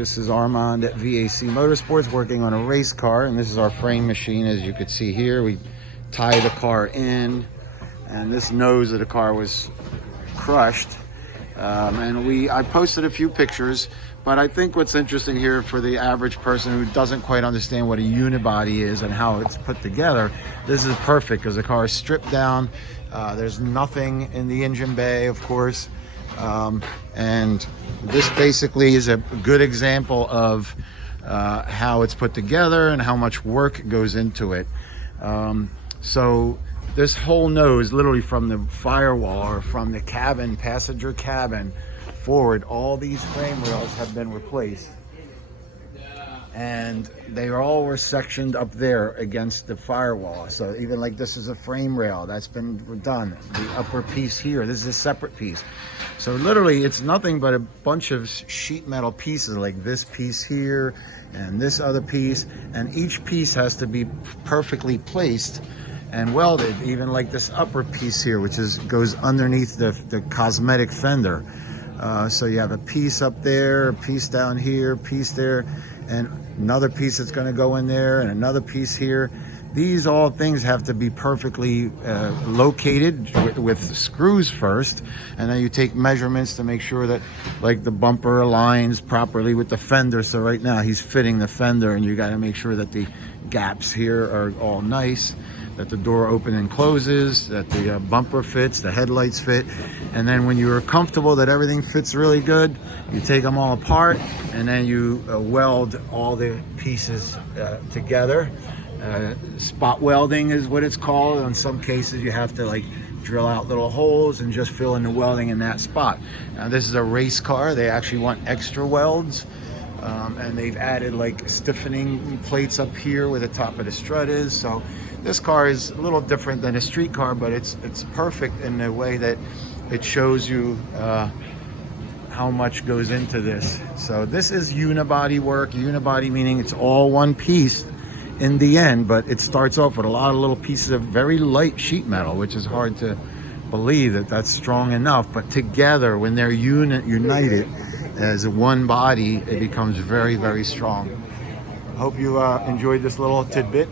This is Armand at VAC Motorsports working on a race car, and this is our frame machine. As you can see here, we tie the car in, and this nose of the car was crushed. I posted a few pictures, but I think what's interesting here for the average person who doesn't quite understand what a unibody is and how it's put together, this is perfect because the car is stripped down. There's nothing in the engine bay, of course. And this basically is a good example of how it's put together and how much work goes into it. So this whole nose, literally from the firewall or from the cabin, passenger cabin forward, all these frame rails have been replaced. And they all were sectioned up there against the firewall. So even like this is a frame rail that's been done. The upper piece here, this is a separate piece. So literally it's nothing but a bunch of sheet metal pieces, like this piece here and this other piece, and each piece has to be perfectly placed and welded, even like this upper piece here, which goes underneath the cosmetic fender. So you have a piece up there, a piece down here, a piece there, and another piece that's going to go in there, and another piece here. These all things have to be perfectly located with screws first, and then you take measurements to make sure that like the bumper aligns properly with the fender. So right now he's fitting the fender, and you got to make sure that the gaps here are all nice, that the door opens and closes, that the bumper fits, the headlights fit. And then when you're comfortable that everything fits really good, you take them all apart, and then you weld all the pieces together. Spot welding is what it's called. In some cases you have to like drill out little holes and just fill in the welding in that spot. Now this is a race car. They actually want extra welds. And they've added like stiffening plates up here where the top of the strut is. So this car is a little different than a street car, but it's perfect in the way that it shows you how much goes into this. So this is unibody work. Unibody meaning it's all one piece in the end, but it starts off with a lot of little pieces of very light sheet metal, which is hard to believe that that's strong enough. But together, when they're united as one body, it becomes very, very strong. I hope you enjoyed this little tidbit.